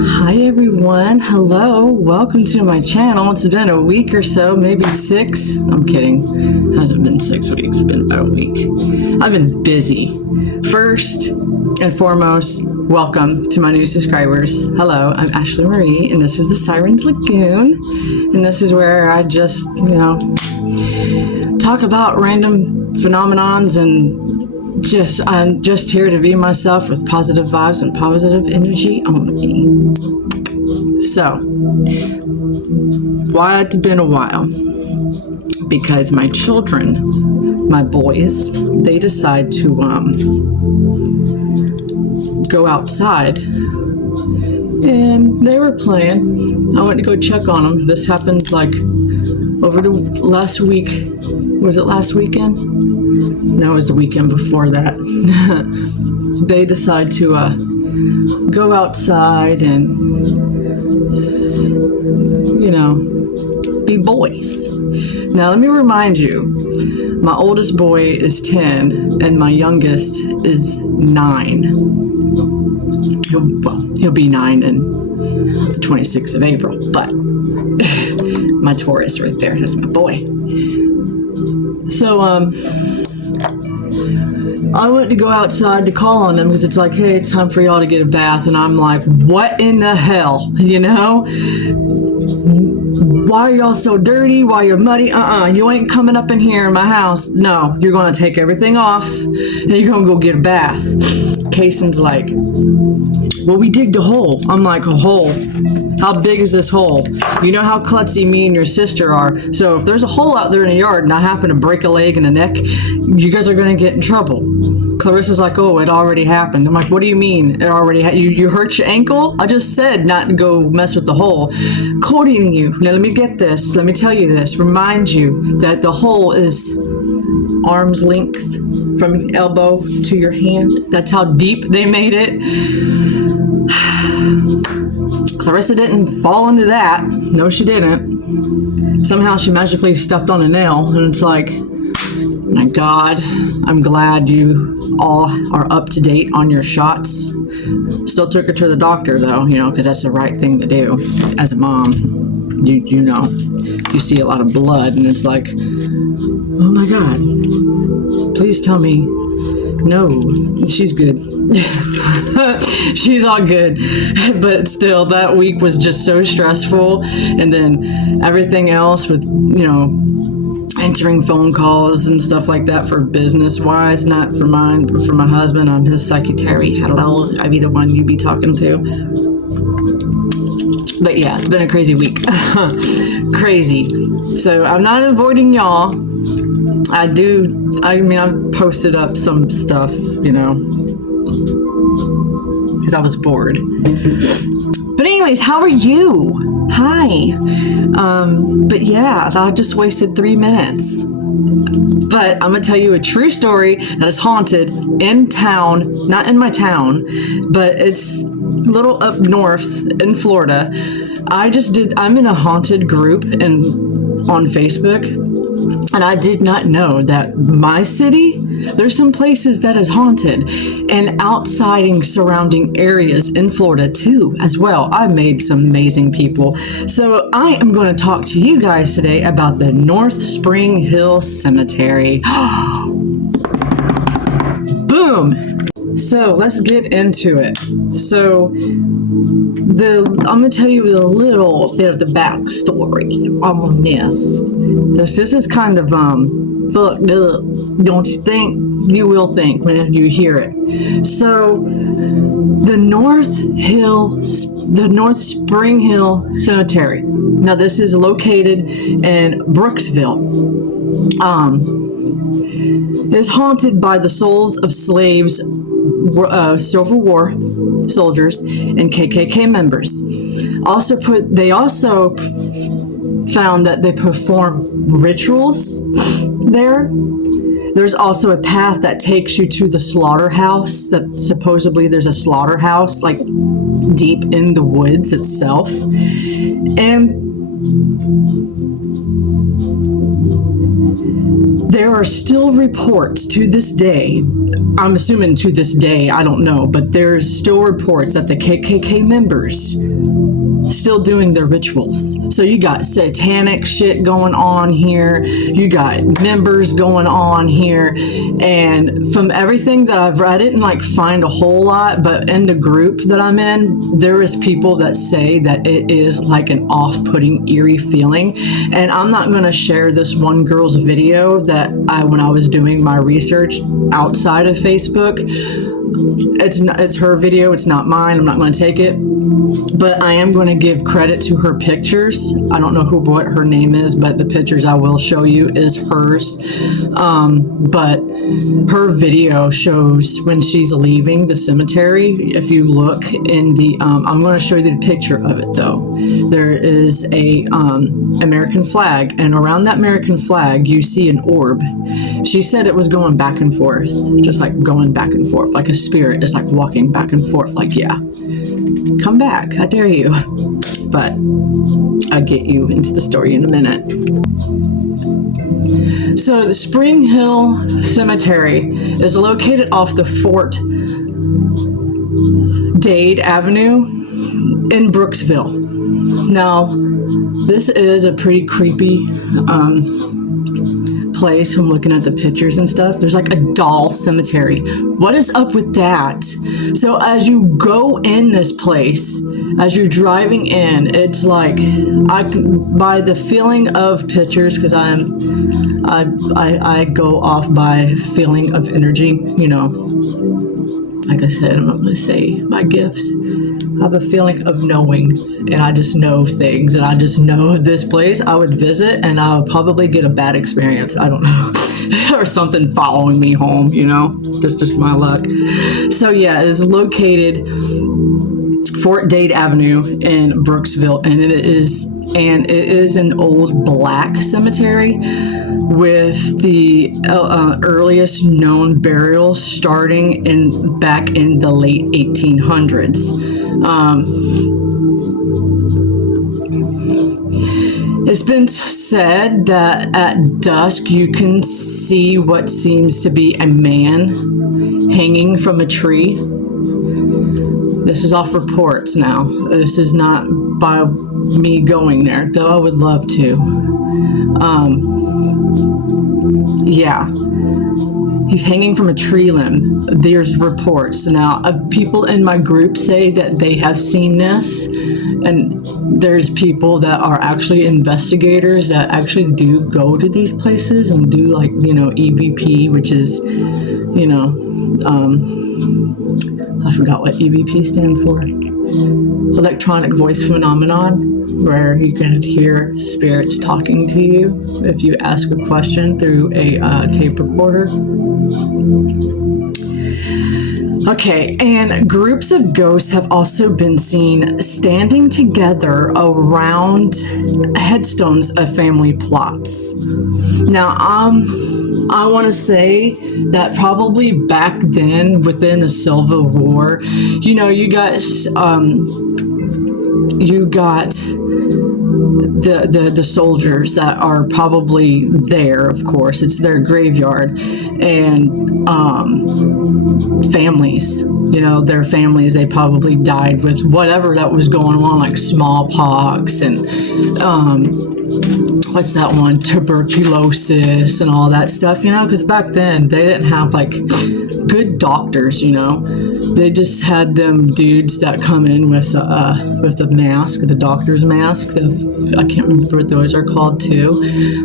Hi everyone, hello, welcome to my channel. It's been a week or so, maybe 6. I'm kidding, it hasn't been 6 weeks, it's been about a week. I've been busy. First and foremost, welcome to my new subscribers. Hello, I'm Ashley Marie, and this is the Sirens Lagoon, and this is where I just, talk about random phenomenons and I'm just here to be myself with positive vibes and positive energy only. So, why it's been a while? Because my children, my boys, they decide to go outside, and they were playing. I went to go check on them. This happened like over the last week. Was it last weekend? No, it was the weekend before that. They decide to go outside and, be boys. Now, let me remind you, my oldest boy is 10 and my youngest is 9. He'll be 9 in the 26th of April, but my Taurus right there, that's my boy. So, I went to go outside to call on them because it's like, hey, it's time for y'all to get a bath. And I'm like, what in the hell, Why are y'all so dirty? Why you're muddy? You ain't coming up in here in my house. No, you're going to take everything off and you're going to go get a bath. Kason's like, well, we digged a hole. I'm like, a hole? How big is this hole? You know how klutzy me and your sister are. So if there's a hole out there in the yard and I happen to break a leg and a neck, you guys are going to get in trouble. Clarissa's like, oh, it already happened. I'm like, what do you mean? It already you hurt your ankle? I just said not to go mess with the hole. Quoting you. Now let me get this. Let me tell you this. Remind you that the hole is arm's length from elbow to your hand. That's how deep they made it. Clarissa didn't fall into that. No, she didn't. Somehow she magically stepped on a nail, and it's like, my God, I'm glad you all are up to date on your shots. Still took her to the doctor, though, because that's the right thing to do. As a mom, you see a lot of blood, and it's like, oh my God, please tell me, no, she's good. She's all good, but still that week was just so stressful, and then everything else with answering phone calls and stuff like that for business wise, not for mine, but for my husband. I'm his secretary. Hello, I'd be the one you'd be talking to. But yeah, it's been a crazy week. Crazy. So I'm not avoiding y'all. I've posted up some stuff, because I was bored. But anyways, how are you? Hi. But yeah, I just wasted 3 minutes. But I'm going to tell you a true story that is haunted in town, not in my town, but it's a little up north in Florida. I'm in a haunted group on Facebook. And I did not know that my city, there's some places that is haunted, and outsiding surrounding areas in Florida too, as well. I made some amazing people. So I am going to talk to you guys today about the North Springhill Cemetery. Boom! So let's get into it. So I'm going to tell you a little bit of the backstory on this. This is kind of fucked up, don't you think? You will think when you hear it. So the North Springhill Cemetery. Now this is located in Brooksville. Is haunted by the souls of slaves, Civil War soldiers, and KKK members. They also found that they perform rituals there. There's also a path that takes you to the slaughterhouse, that supposedly there's a slaughterhouse like deep in the woods itself. And there are still reports to this day. I'm assuming to this day, I don't know, but there's still reports that the KKK members still doing their rituals. So you got satanic shit going on here, you got members going on here, and from everything that I've read, I didn't like find a whole lot, but in the group that I'm in, there is people that say that it is like an off-putting, eerie feeling. And I'm not going to share this one girl's video that when I was doing my research outside of Facebook. It's her video, it's not mine. I'm not going to take it. But I am going to give credit to her pictures. I don't know what her name is, but the pictures I will show you is hers. But her video shows when she's leaving the cemetery. If you look in the, I'm going to show you the picture of it though. There is a American flag, and around that American flag, you see an orb. She said it was going back and forth, just like going back and forth, like a spirit is like walking back and forth, like, yeah. Come back, I dare you. But I'll get you into the story in a minute. So the Springhill Cemetery is located off the Fort Dade Avenue in Brooksville. Now, this is a pretty creepy place from looking at the pictures and stuff. There's like a doll cemetery. What is up with that? So as you go in this place, as you're driving in, it's like by the feeling of pictures, because I go off by feeling of energy, you know. Like I said, I'm not going to say my gifts. I have a feeling of knowing, and I just know things, and I just know this place I would visit, and I would probably get a bad experience. I don't know. Or something following me home, you know, just my luck. So yeah, it is located Fort Dade Avenue in Brooksville, and it is an old black cemetery with the earliest known burials starting back in the late 1800s. It's been said that at dusk you can see what seems to be a man hanging from a tree. This is off reports now. This is not by me going there, though I would love to. Yeah. He's hanging from a tree limb. There's reports. Now, people in my group say that they have seen this, and there's people that are actually investigators that actually do go to these places and do, like, you know, EVP, which is, you know, I forgot what EVP stand for. Electronic voice phenomenon, where you can hear spirits talking to you if you ask a question through a tape recorder. Okay, and groups of ghosts have also been seen standing together around headstones of family plots. Now, I want to say that probably back then, within the Civil War, you know, you got the soldiers that are probably there. Of course, it's their graveyard, and families. You know, their families, they probably died with whatever that was going on, like smallpox and what's that one, tuberculosis and all that stuff, you know, because back then they didn't have like good doctors, you know. They just had them dudes that come in with the mask, the doctor's mask. I can't remember what those are called too.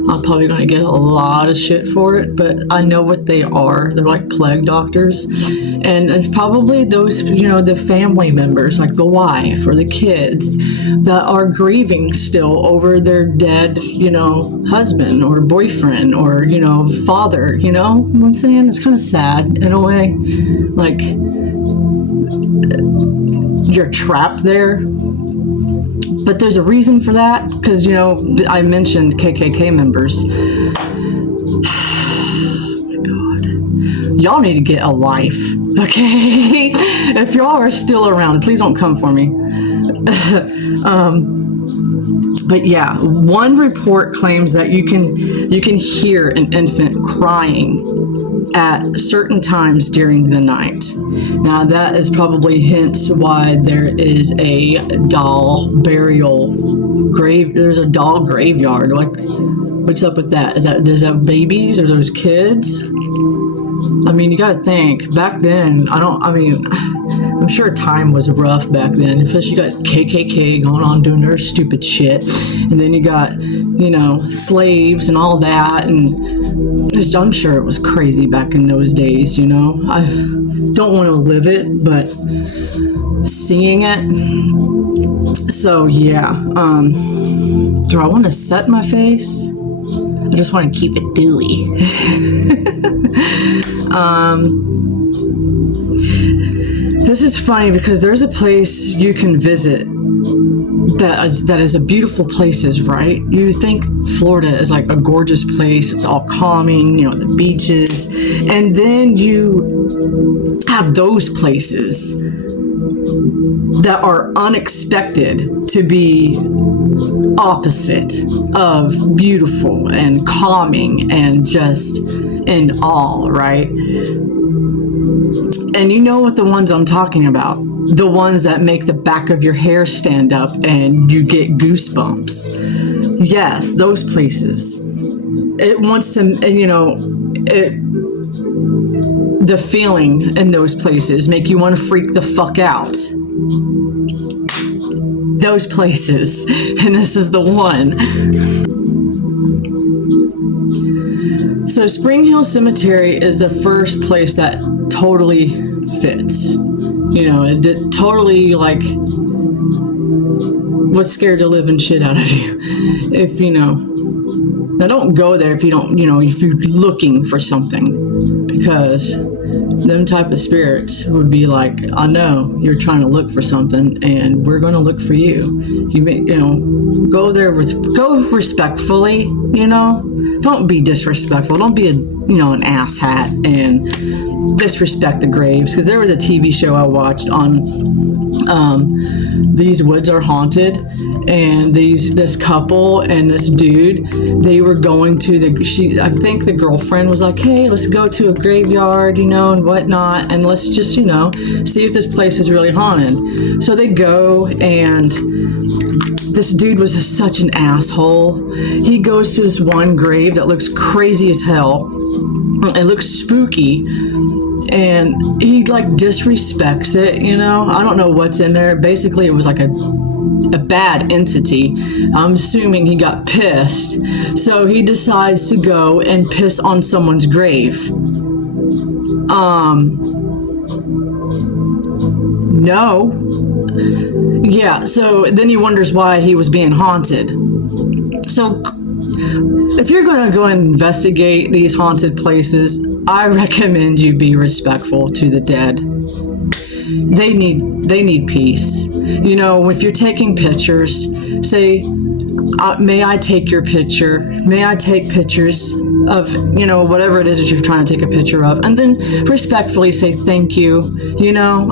I'm probably going to get a lot of shit for it, but I know what they are. They're like plague doctors. And it's probably those, you know, the family members, like the wife or the kids that are grieving still over their dead, you know, husband or boyfriend or, you know, father, you know what I'm saying? It's kind of sad in a way. Like, you're trapped there. But there's a reason for that, because, you know, I mentioned KKK members. Oh my God. Y'all need to get a life, okay? If y'all are still around, please don't come for me. But yeah, one report claims that you can hear an infant crying at certain times during the night. Now that is probably hence why there is a doll burial grave. There's a doll graveyard. Like, what's up with that? Is that babies or those kids? I mean, you gotta think back then. I'm sure time was rough back then. Plus, you got KKK going on doing their stupid shit, and then you got, slaves and all that, and I'm sure it was crazy back in those days. I don't want to live it, but seeing it. So yeah. Do I want to set my face? I just want to keep it dewy. This is funny because there's a place you can visit that is a beautiful places, right? You think Florida is like a gorgeous place. It's all calming, the beaches. And then you have those places that are unexpected to be opposite of beautiful and calming and just in awe, right? And you know what the ones I'm talking about. The ones that make the back of your hair stand up and you get goosebumps. Yes, those places. It wants to, the feeling in those places make you want to freak the fuck out. Those places. And this is the one. So Springhill Cemetery is the first place that totally fits. It totally, like, what's scared the living shit out of you. Now don't go there if you don't, if you're looking for something, because them type of spirits would be like, I know you're trying to look for something and we're going to look for you. Go there go respectfully, don't be disrespectful. Don't be an asshat and disrespect the graves. Because there was a TV show I watched on These Woods Are Haunted, and this couple and this dude, they were going to I think the girlfriend was like, hey, let's go to a graveyard, and whatnot, and let's just, see if this place is really haunted. So they go, and this dude was such an asshole. He goes to this one grave that looks crazy as hell. It looks spooky. And he disrespects it, I don't know what's in there. Basically, it was like a bad entity. I'm assuming he got pissed. So he decides to go and piss on someone's grave. No. Yeah, so then he wonders why he was being haunted. So if you're going to go and investigate these haunted places, I recommend you be respectful to the dead. They need peace. If you're taking pictures, say, may I take your picture? May I take pictures of, whatever it is that you're trying to take a picture of? And then respectfully say thank you. You don't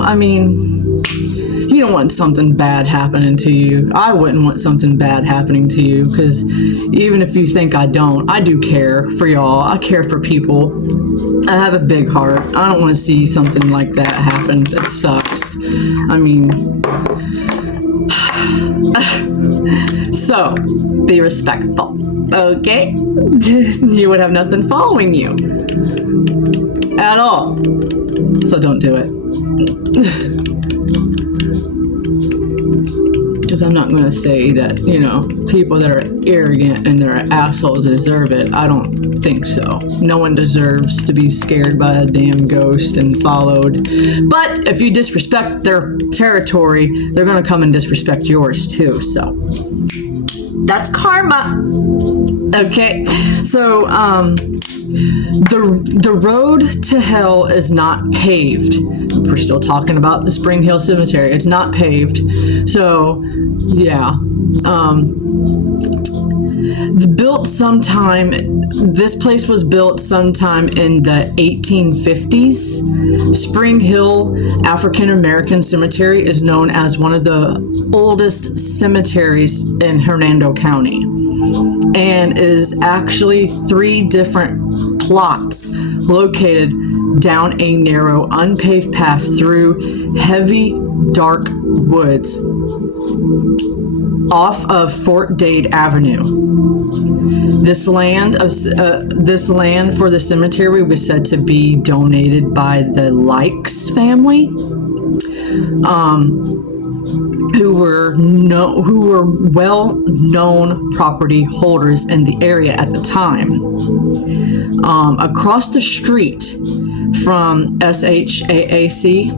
want something bad happening to you. I wouldn't want something bad happening to you, because even if you think I do care for y'all. I care for people. I have a big heart. I don't want to see something like that happen. It sucks. So, be respectful, okay? You would have nothing following you at all. So don't do it. Because I'm not going to say that, people that are arrogant and they're assholes deserve it. I don't think so. No one deserves to be scared by a damn ghost and followed. But if you disrespect their territory, they're going to come and disrespect yours too. So that's karma. Okay. So, the road to hell is not paved. We're still talking about the Springhill Cemetery. It's not paved. So, yeah. It's built this place was built sometime in the 1850s. Springhill African American Cemetery is known as one of the oldest cemeteries in Hernando County, and is actually 3 different plots located down a narrow, unpaved path through heavy, dark woods off of Fort Dade Avenue. This land for the cemetery was said to be donated by the Likes family, who were well-known property holders in the area at the time. Across the street from SHAAC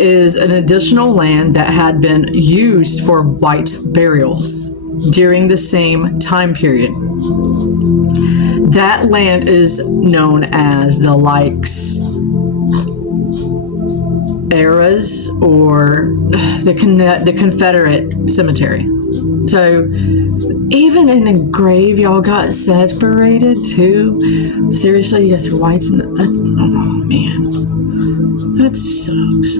is an additional land that had been used for white burials during the same time period. That land is known as the Likes Eras, or the Confederate Cemetery. So even in a grave, y'all got separated too. Seriously, you got your whites and that's, oh man, that sucks.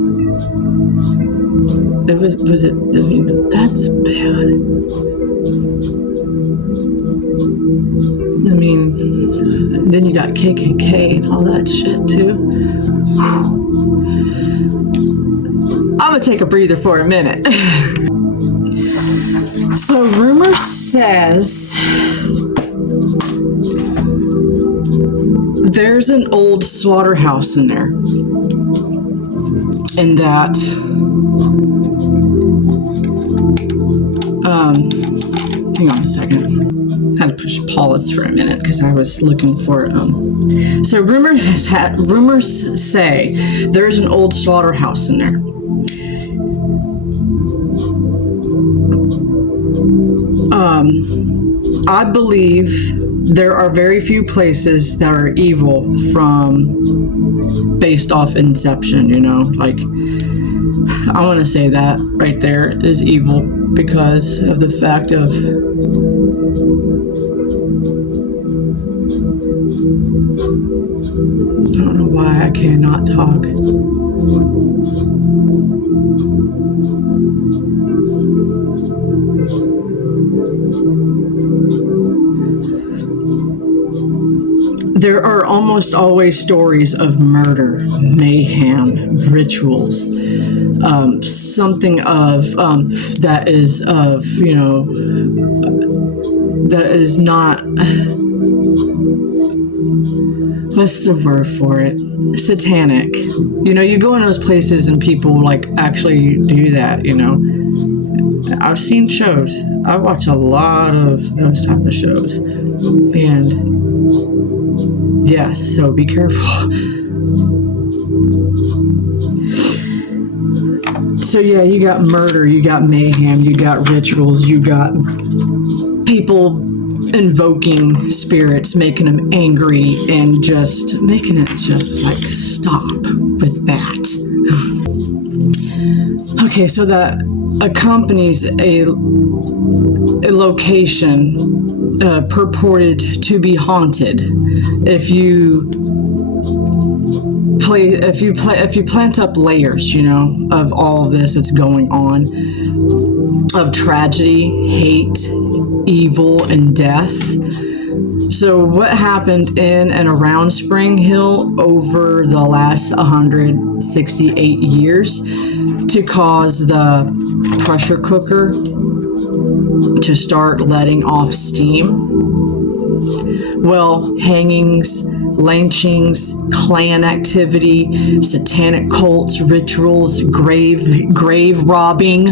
That's bad. I mean, then you got KKK and all that shit too. I'm gonna take a breather for a minute. So rumor says there's an old slaughterhouse in there, and that hang on a second. I had to push pause for a minute because I was looking for so rumors say there's an old slaughterhouse in there. I believe there are very few places that are evil based off Inception, you know, like I want to say that right there is evil because of the fact of I don't know why I cannot talk. There are almost always stories of murder, mayhem, rituals, something of that is of, you know, that is not, what's the word for it? Satanic. You know, you go in those places and people like actually do that, you know. I've seen shows. I watch a lot of those type of shows. And yes, so be careful. So yeah, you got murder, you got mayhem, you got rituals, you got people invoking spirits, making them angry, and just making it just like stop with that. Okay, so that accompanies a location purported to be haunted. If you plant up layers, you know, of all of this that's going on, of tragedy, hate, evil, and death. So what happened in and around Springhill over the last 168 years to cause the pressure cooker to start letting off steam? Well, hangings, lynchings, clan activity, satanic cults, rituals, grave robbing,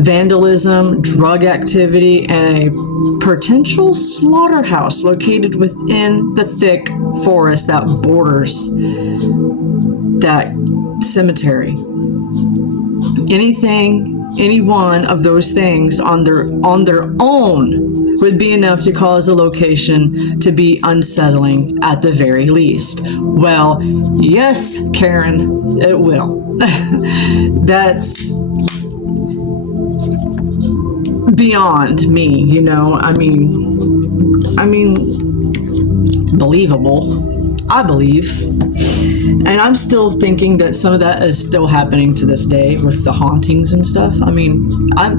vandalism, drug activity, and a potential slaughterhouse located within the thick forest that borders that cemetery. Any one of those things on their own would be enough to cause the location to be unsettling at the very least. Well, yes, Karen, it will. That's beyond me, you know. I mean, it's believable. I believe. And I'm still thinking that some of that is still happening to this day with the hauntings and stuff. I mean, I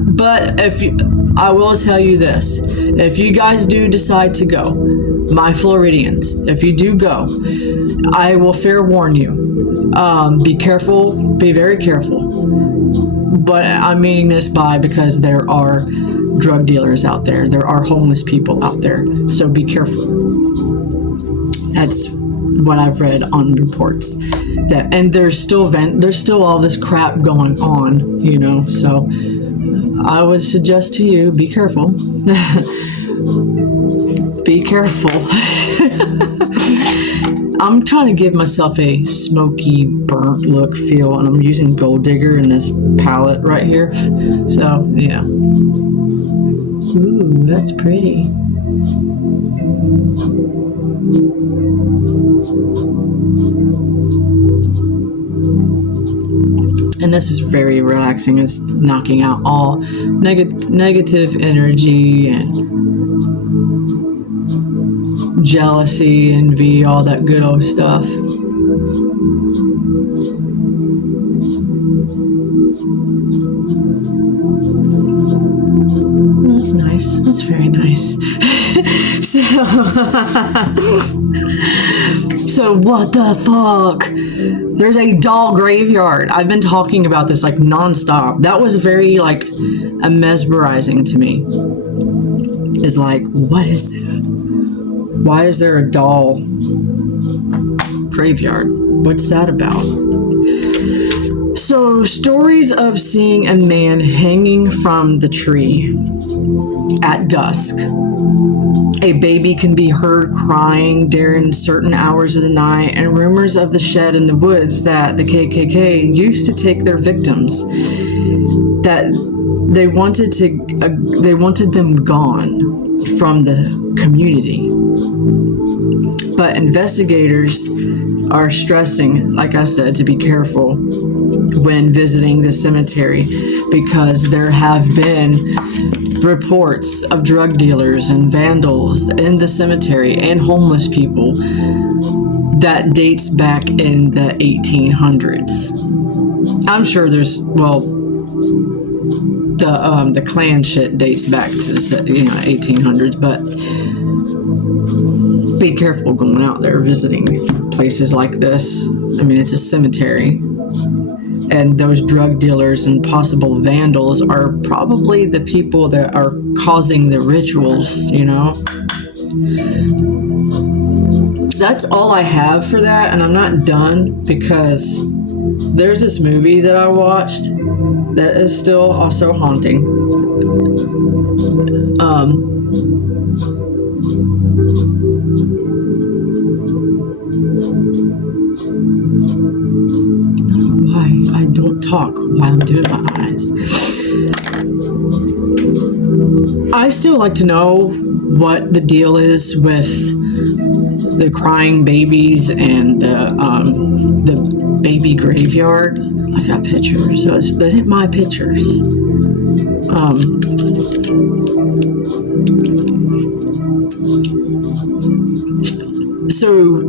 will tell you this. If you guys do decide to go, my Floridians, if you do go, I will fair warn you. Be careful, be very careful. But I'm meaning this because there are drug dealers out there. There are homeless people out there. So be careful. That's what I've read on reports. And there's still all this crap going on, you know. So I would suggest to you, be careful. Be careful. I'm trying to give myself a smoky, burnt look feel, and I'm using Gold Digger in this palette right here. So, yeah. Ooh, that's pretty. And this is very relaxing. It's knocking out all negative energy and jealousy, envy, all that good old stuff. Well, that's nice. That's very nice. So what the fuck? There's a doll graveyard. I've been talking about this like nonstop. That was very like mesmerizing to me. Is like, what is that? Why is there a doll graveyard? What's that about? So, stories of seeing a man hanging from the tree at dusk. A baby can be heard crying during certain hours of the night, and rumors of the shed in the woods that the KKK used to take their victims, that they wanted them gone from the community. But investigators are stressing, like I said, to be careful when visiting the cemetery, because there have been reports of drug dealers and vandals in the cemetery and homeless people that dates back in the 1800s. I'm sure there's, well, the Klan shit dates back to the 1800s, but be careful going out there visiting places like this. I mean, it's a cemetery. And those drug dealers and possible vandals are probably the people that are causing the rituals, you know? That's all I have for that, and I'm not done because there's this movie that I watched that is still also haunting. I don't talk while I'm doing my eyes. I still like to know what the deal is with the crying babies and the baby graveyard. I got pictures. So those ain't my pictures. So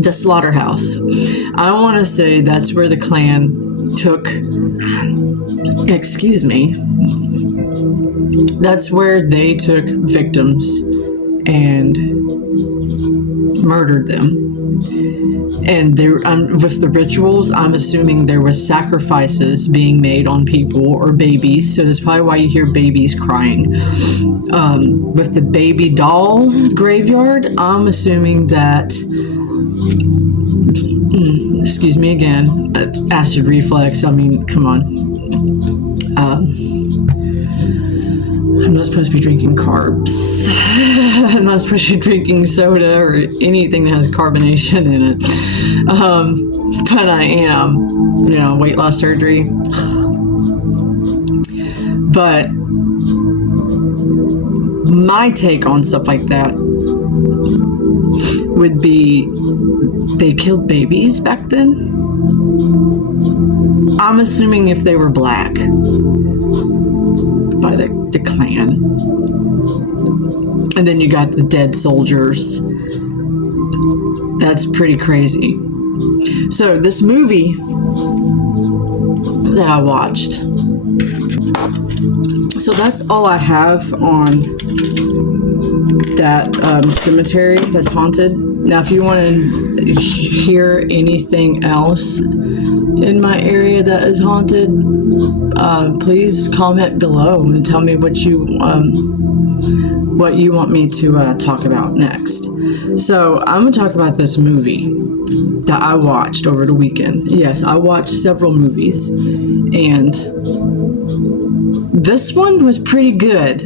the slaughterhouse. I want to say that's where the Klan took, that's where they took victims and murdered them. And there, with the rituals, I'm assuming there was sacrifices being made on people or babies, so that's probably why you hear babies crying. With the baby dolls graveyard, I'm assuming that, excuse me again, acid reflux, I mean, come on. I'm not supposed to be drinking carbs. I'm not supposed to be drinking soda or anything that has carbonation in it. But I am, weight loss surgery. But my take on stuff like that would be, they killed babies back then. I'm assuming if they were black by the Klan. And then you got the dead soldiers. That's pretty crazy. So this movie that I watched. So that's all I have on that cemetery that's haunted. Now, if you want to hear anything else in my area that is haunted, please comment below and tell me what you want me to talk about next. So I'm going to talk about this movie that I watched over the weekend. Yes, I watched several movies, and this one was pretty good.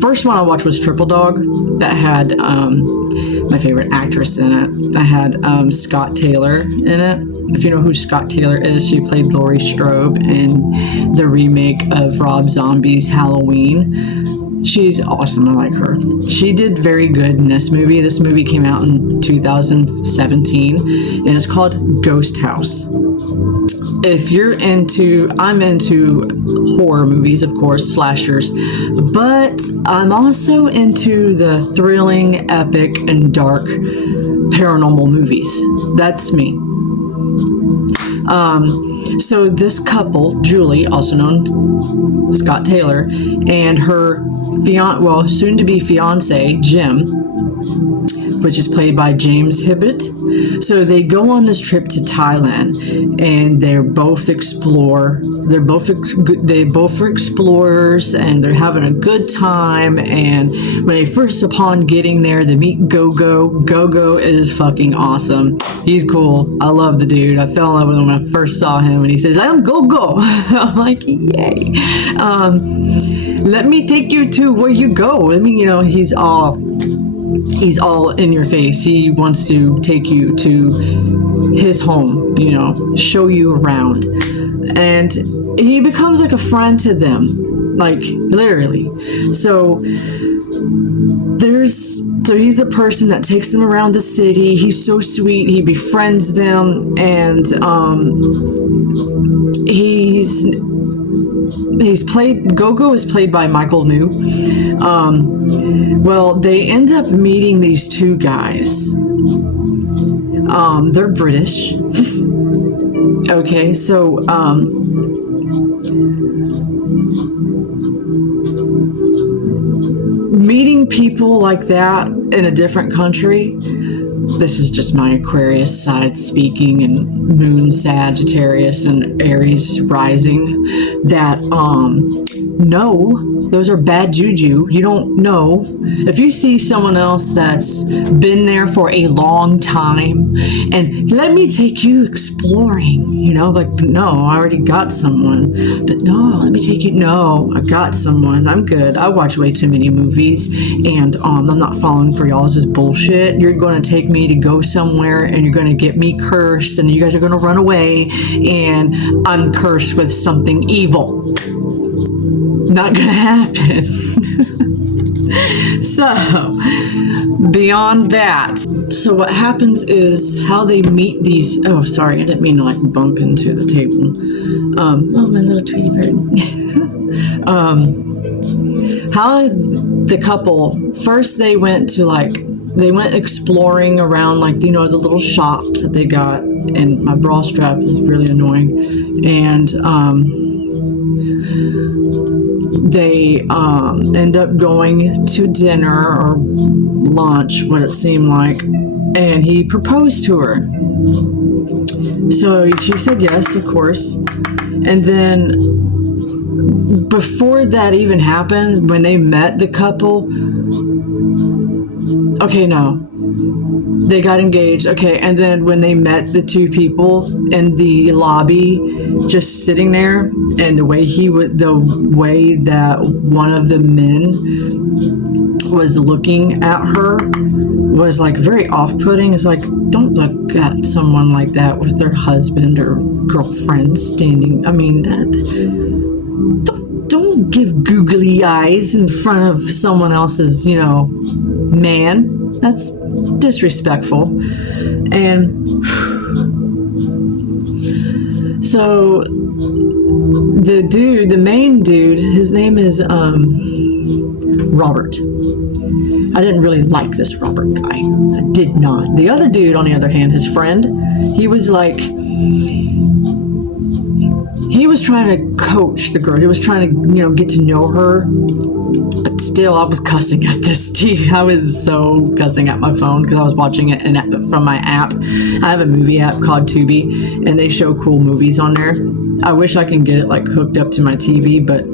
First one I watched was Triple Dog, that had my favorite actress in it. I had Scott Taylor in it. If you know who Scott Taylor is, she played Laurie Strode in the remake of Rob Zombie's Halloween. She's awesome. I like her. She did very good in this movie. This movie came out in 2017, and it's called Ghost House. If you're I'm into horror movies, of course, slashers, but I'm also into the thrilling, epic, and dark paranormal movies. That's me. So this couple, Julie, also known Scott Taylor, and her soon-to-be fiance, Jim, which is played by James Hibbett. So they go on this trip to Thailand, and they both are explorers, and they're having a good time. And when they first upon getting there, they meet Gogo. Gogo is fucking awesome. He's cool. I love the dude. I fell in love with him when I first saw him, and he says, "I'm Gogo." I'm like, yay. Let me take you to where you go. I mean, he's all in your face. He wants to take you to his home, show you around. And he becomes like a friend to them, like literally. So he's the person that takes them around the city. He's so sweet. He befriends them, and Gogo is played by Michael New. They end up meeting these two guys. They're British. Okay, so meeting people like that in a different country. This is just my Aquarius side speaking, and Moon Sagittarius and Aries rising, that no, those are bad juju. You don't know. If you see someone else that's been there for a long time and let me take you exploring, no, I already got someone. But no, let me take you. No, I got someone. I'm good. I watch way too many movies, and I'm not falling for y'all's bullshit. You're going to take me to go somewhere, and you're going to get me cursed, and you guys are going to run away, and I'm cursed with something evil. Not gonna happen. So, beyond that, so what happens is how they meet these. Oh, sorry, I didn't mean to bump into the table. My little Tweety bird. How the couple first they went exploring around the little shops that they got, and my bra strap is really annoying, and they end up going to dinner or lunch, what it seemed like, and he proposed to her. So she said yes, of course. And then before that even happened, when they met the couple, they got engaged. Okay, and then when they met the two people in the lobby, just sitting there, and the way that one of the men was looking at her was very off-putting. It's don't look at someone like that with their husband or girlfriend standing. I mean, don't give googly eyes in front of someone else's, man. That's disrespectful. And so the main dude, his name is Robert. I didn't really like this Robert guy. I did not. The other dude, on the other hand, his friend, he was like, he was trying to coach the girl. He was trying to, get to know her. But still, I was cussing at this TV. I was so cussing at my phone because I was watching it from my app. I have a movie app called Tubi, and they show cool movies on there. I wish I can get it like hooked up to my TV, but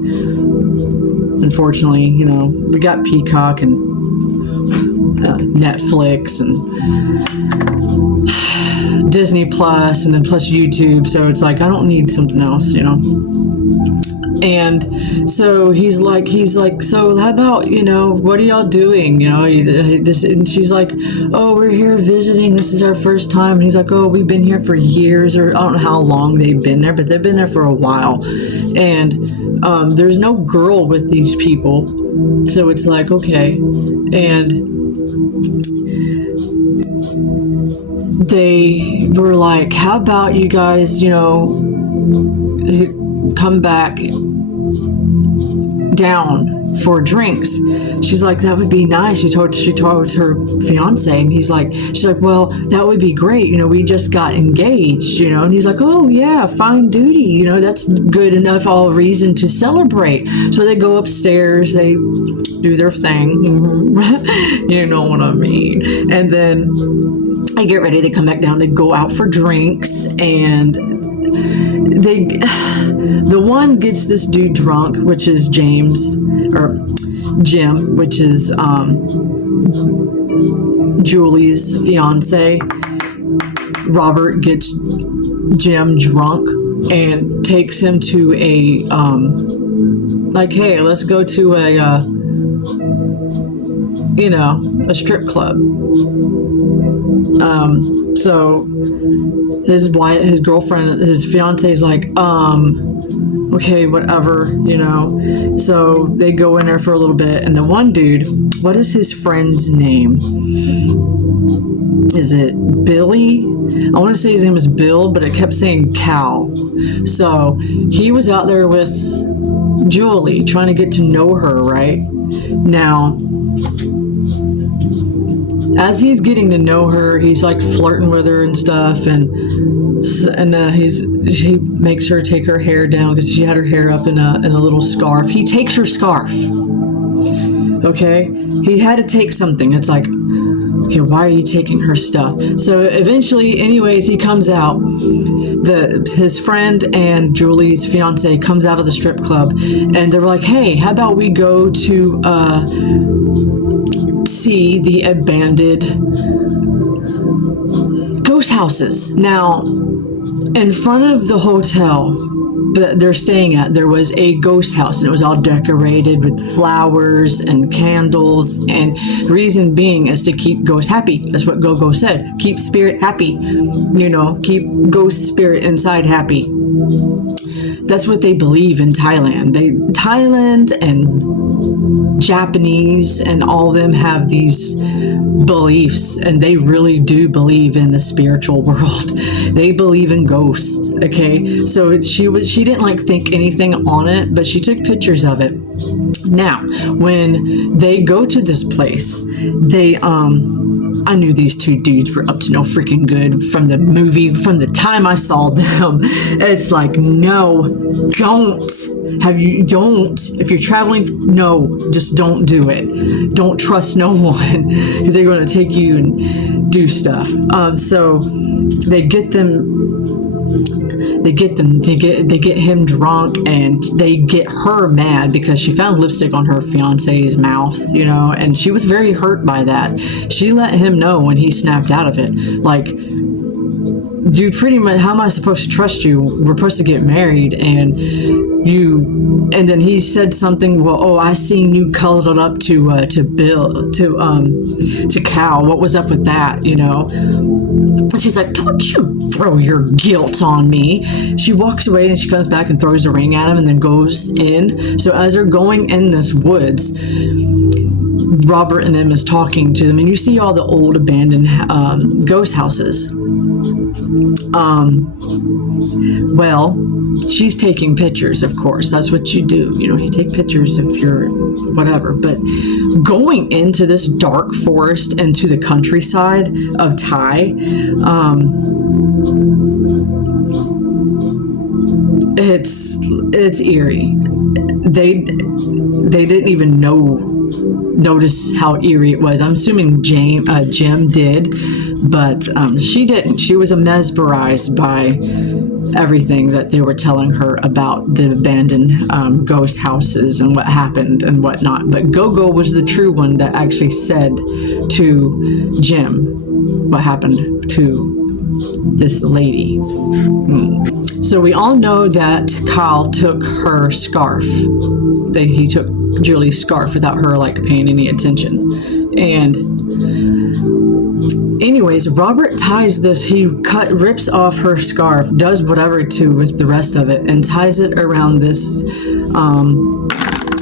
unfortunately, we got Peacock and Netflix and Disney Plus, and then plus YouTube. So it's like I don't need something else, And so he's like, so how about, what are y'all doing? And she's like, oh, we're here visiting. This is our first time. And he's like, oh, we've been here for years, or I don't know how long they've been there, but they've been there for a while. And there's no girl with these people. So it's like, okay. And they were like, how about you guys, come back down for drinks. She's like, that would be nice. She told her fiance, and she's like, well, that would be great. We just got engaged, and he's like, oh yeah, fine duty. That's good enough, all reason to celebrate. So they go upstairs, they do their thing. You know what I mean? And then they get ready, they come back down, they go out for drinks, and the one gets this dude drunk, which is Jim, which is Julie's fiance. Robert gets Jim drunk and takes him to a hey, let's go to a strip club. So his wife, his girlfriend, his fiance is like, okay, whatever, So they go in there for a little bit, and the one dude, what is his friend's name? Is it Billy? I want to say his name is Bill, but it kept saying Cal. So he was out there with Julie, trying to get to know her, right? Now, as he's getting to know her, he's like flirting with her and stuff, and he makes her take her hair down because she had her hair up in a little scarf. He takes her scarf. Okay, he had to take something. It's like, okay, why are you taking her stuff? So eventually, anyways, he comes out. His friend and Julie's fiance comes out of the strip club, and they're like, hey, how about we go to see the abandoned ghost houses. Now, in front of the hotel that they're staying at, there was a ghost house, and it was all decorated with flowers and candles, and the reason being is to keep ghosts happy. That's what Go-Go said. Keep spirit happy. Keep ghost spirit inside happy. That's what they believe in Thailand. Thailand and Japanese and all of them have these beliefs, and they really do believe in the spiritual world. They believe in ghosts. Okay, so she didn't think anything on it, but she took pictures of it. Now, when they go to this place, they I knew these two dudes were up to no freaking good from the movie, from the time I saw them. It's like, no, don't. If you're traveling, no, just don't do it. Don't trust no one, because they're going to take you and do stuff. So they get him drunk, and they get her mad because she found lipstick on her fiance's mouth, and she was very hurt by that. She let him know when he snapped out of it, like, you pretty much, how am I supposed to trust you? We're supposed to get married, and then he said something, well, oh, I seen you cuddled up to Cal. What was up with that, And she's like, don't you throw your guilt on me. She walks away, and she comes back and throws a ring at him, and then goes in. So as they're going in this woods, Robert and them is talking to them, and you see all the old abandoned ghost houses. Well, she's taking pictures, of course. That's what you do. You take pictures if you're whatever. But going into this dark forest and to the countryside of Thai, it's eerie. They didn't even notice how eerie it was. I'm assuming Jim did, but she didn't. She was mesmerized by everything that they were telling her about the abandoned ghost houses and what happened and whatnot. But Gogo was the true one that actually said to Jim what happened to this lady. So we all know that Kyle took her scarf. He took Julie's scarf without her paying any attention. And anyways, Robert ties this. He rips off her scarf, does whatever with the rest of it, and ties it around this.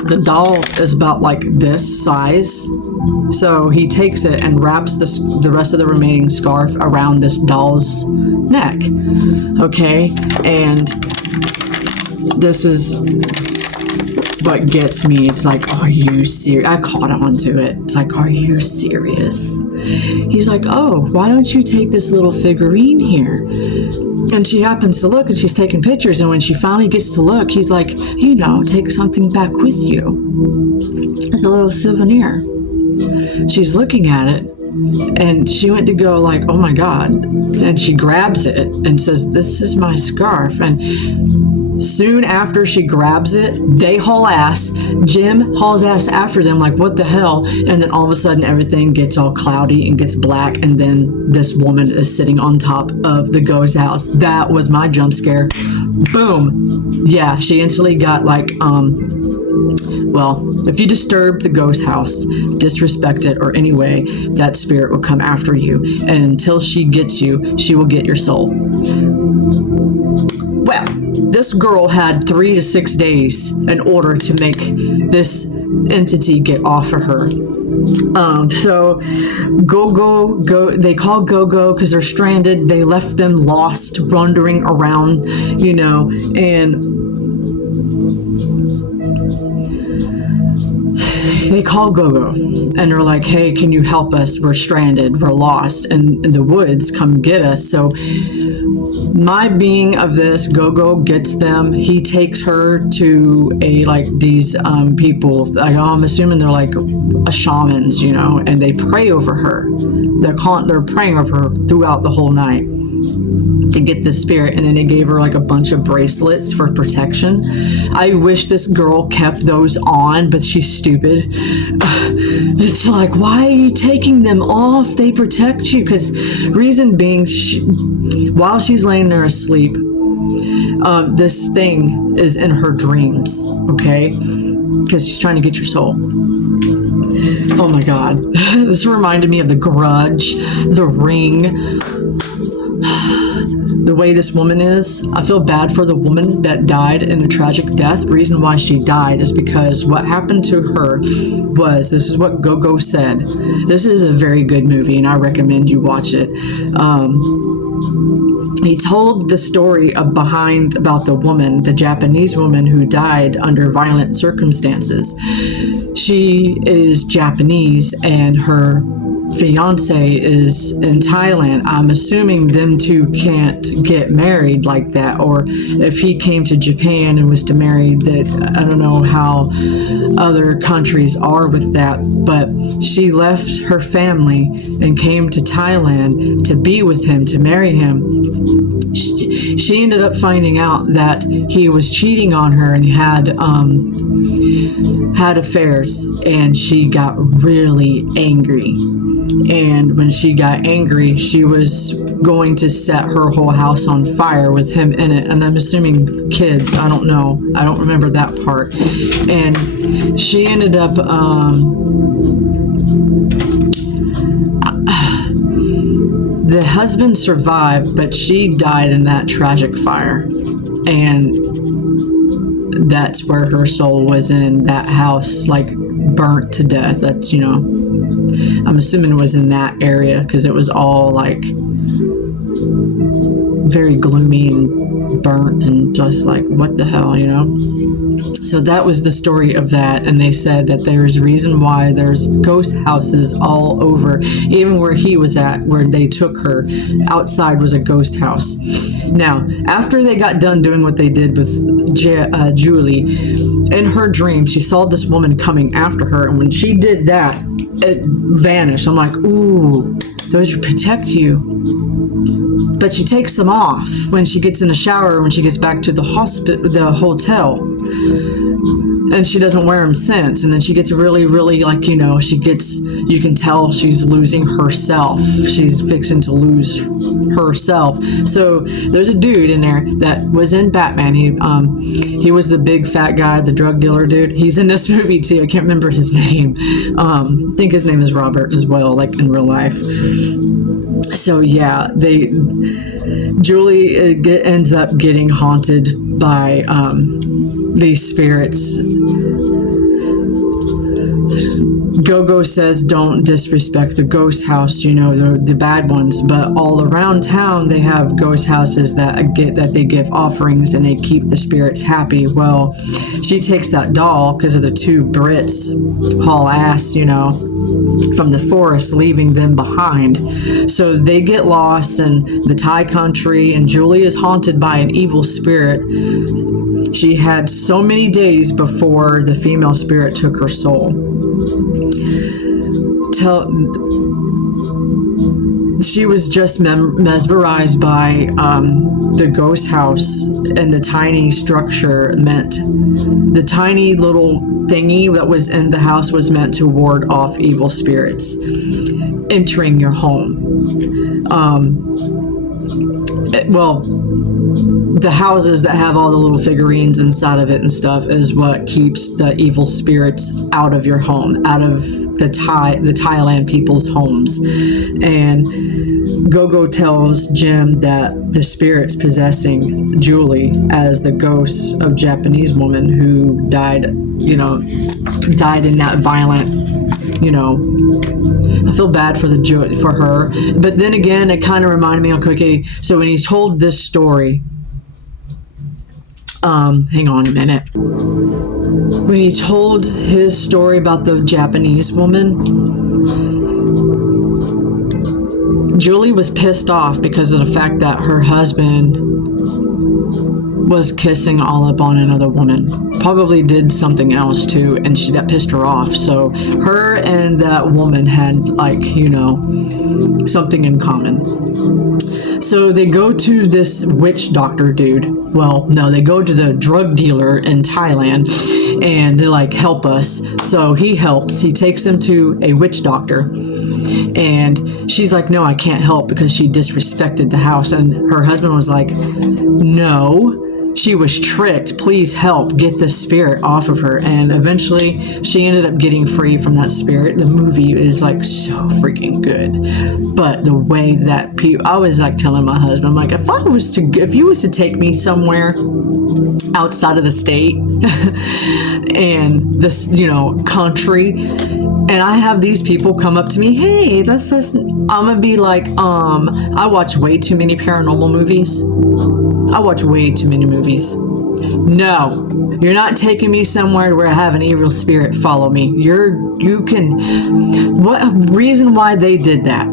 The doll is about this size. So he takes it and wraps the rest of the remaining scarf around this doll's neck. Okay, and this is what gets me. It's are you serious? I caught on to it. It's are you serious? He's oh, why don't you take this little figurine here? And she happens to look, and she's taking pictures, and when she finally gets to look, he's take something back with you as a little souvenir. She's looking at it, and she went to go oh my God, and she grabs it and says, this is my scarf. And soon after she grabs it, they haul ass. Jim hauls ass after them what the hell? And then all of a sudden everything gets all cloudy and gets black, and then this woman is sitting on top of the ghost house. That was my jump scare. Boom. Yeah, she instantly got well, if you disturb the ghost house, disrespect it, or any way, that spirit will come after you. And until she gets you, she will get your soul. Well, this girl had 3 to 6 days in order to make this entity get off of her. So Go, they call Go because they're stranded. They left them lost, wandering around, and they call Gogo and they're hey, can you help us? We're stranded, we're lost, and in the woods, come get us. So my being of this, Gogo gets them. He takes her to these people. I'm assuming they're shamans, and they pray over her. They're praying over her throughout the whole night to get the spirit, and then they gave her a bunch of bracelets for protection. I wish this girl kept those on, but she's stupid. It's why are you taking them off? They protect you. Because reason being, while she's laying there asleep, this thing is in her dreams, okay? Because she's trying to get your soul. Oh my God. This reminded me of The Grudge, The Ring. The way this woman is, I feel bad for the woman that died in a tragic death. The reason why she died is because what happened to her was, this is what Gogo said. This is a very good movie, and I recommend you watch it. He told the story about the woman, the Japanese woman who died under violent circumstances. She is Japanese, and her fiance is in Thailand. I'm assuming them two can't get married like that, or if he came to Japan and was to marry, that I don't know how other countries are with that, but she left her family and came to Thailand to be with him, to marry him. She ended up finding out that he was cheating on her and had affairs, and she got really angry. And when she got angry, she was going to set her whole house on fire with him in it. And I'm assuming kids. I don't know. I don't remember that part. And she ended up the husband survived, but she died in that tragic fire. And that's where her soul was, in that house, burnt to death. That's, I'm assuming it was in that area, because it was all very gloomy and burnt and just what the hell, So that was the story of that, and they said that there's reason why there's ghost houses all over, even where he was at, where they took her, outside was a ghost house. Now, after they got done doing what they did with Julie, in her dream, she saw this woman coming after her, and when she did that, it vanished. I'm like, ooh, those protect you. But she takes them off when she gets in the shower, when she gets back to the hotel. And she doesn't wear them since. And then she gets really, really, like, you know, you can tell she's losing herself. She's fixing to lose herself. So there's a dude in there that was in Batman. He was the big fat guy, the drug dealer dude. He's in this movie too. I can't remember his name. I think his name is Robert as well, like in real life. So yeah, Julie ends up getting haunted by these spirits. Go-Go says don't disrespect the ghost house, you know, the bad ones, but all around town they have ghost houses that they give offerings and they keep the spirits happy. Well, she takes that doll because of the two Brits haul ass, you know, from the forest, leaving them behind. So they get lost in the Thai country, and Julie is haunted by an evil spirit. She had so many days before the female spirit took her soul. She was just mesmerized by the ghost house, and the tiny structure meant the tiny little thingy that was in the house was meant to ward off evil spirits entering your home. The houses that have all the little figurines inside of it and stuff is what keeps the evil spirits out of your home, out of the Thailand people's homes. And Go-Go tells Jim that the spirits possessing Julie as the ghost of Japanese woman who died in that violent, I feel bad for her. But then again, it kind of reminded me of Cookie. So when he told this story, hang on a minute. When he told his story about the Japanese woman, Julie was pissed off because of the fact that her husband was kissing all up on another woman. Probably did something else too, and that pissed her off. So her and that woman had, something in common. So they go to this witch doctor dude. Well, no, they go to the drug dealer in Thailand, and they're like, help us. So he helps. He takes them to a witch doctor. And she's like, no, I can't help because she disrespected the house. And her husband was like, no, she was tricked. Please help get the spirit off of her. And eventually she ended up getting free from that spirit. The movie is like so freaking good. But the way that I was like telling my husband, I'm like, if you was to take me somewhere outside of the state and this, country, and I have these people come up to me, hey, I'm gonna be like, I watch way too many paranormal movies. I watch way too many movies. No, you're not taking me somewhere where I have an evil spirit follow me. What reason why they did that?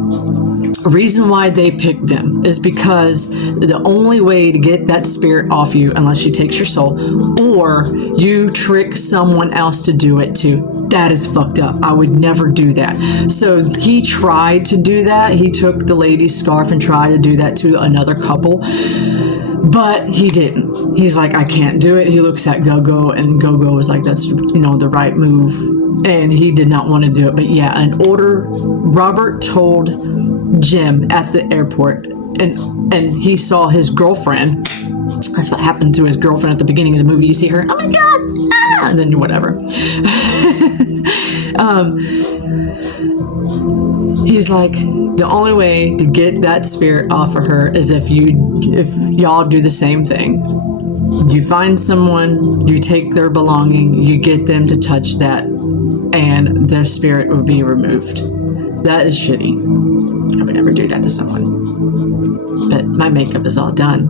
Reason why they picked them is because the only way to get that spirit off you, unless she takes your soul, or you trick someone else to do it too. That is fucked up. I would never do that. So he tried to do that. He took the lady's scarf and tried to do that to another couple, but he didn't. He's like, I can't do it. He looks at Go-Go, and Go-Go was like, that's, the right move. And he did not want to do it. But yeah, Robert told Jim at the airport, and he saw his girlfriend. That's what happened to his girlfriend at the beginning of the movie. You see her, oh my God, and then whatever. He's like, the only way to get that spirit off of her is if y'all do the same thing. You find someone, you take their belonging, you get them to touch that, and the spirit will be removed. That is shitty. I would never do that to someone. But my makeup is all done.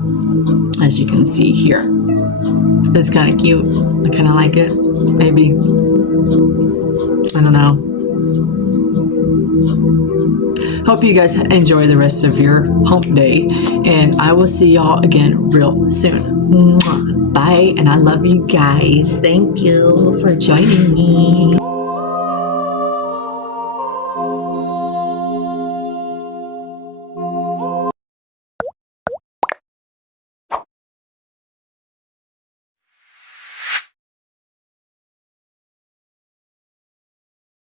as you can see here. It's kind of cute. I kind of like it. Maybe. I don't know. Hope you guys enjoy the rest of your hump day, and I will see y'all again real soon. Mwah. Bye, and I love you guys. Thank you for joining me.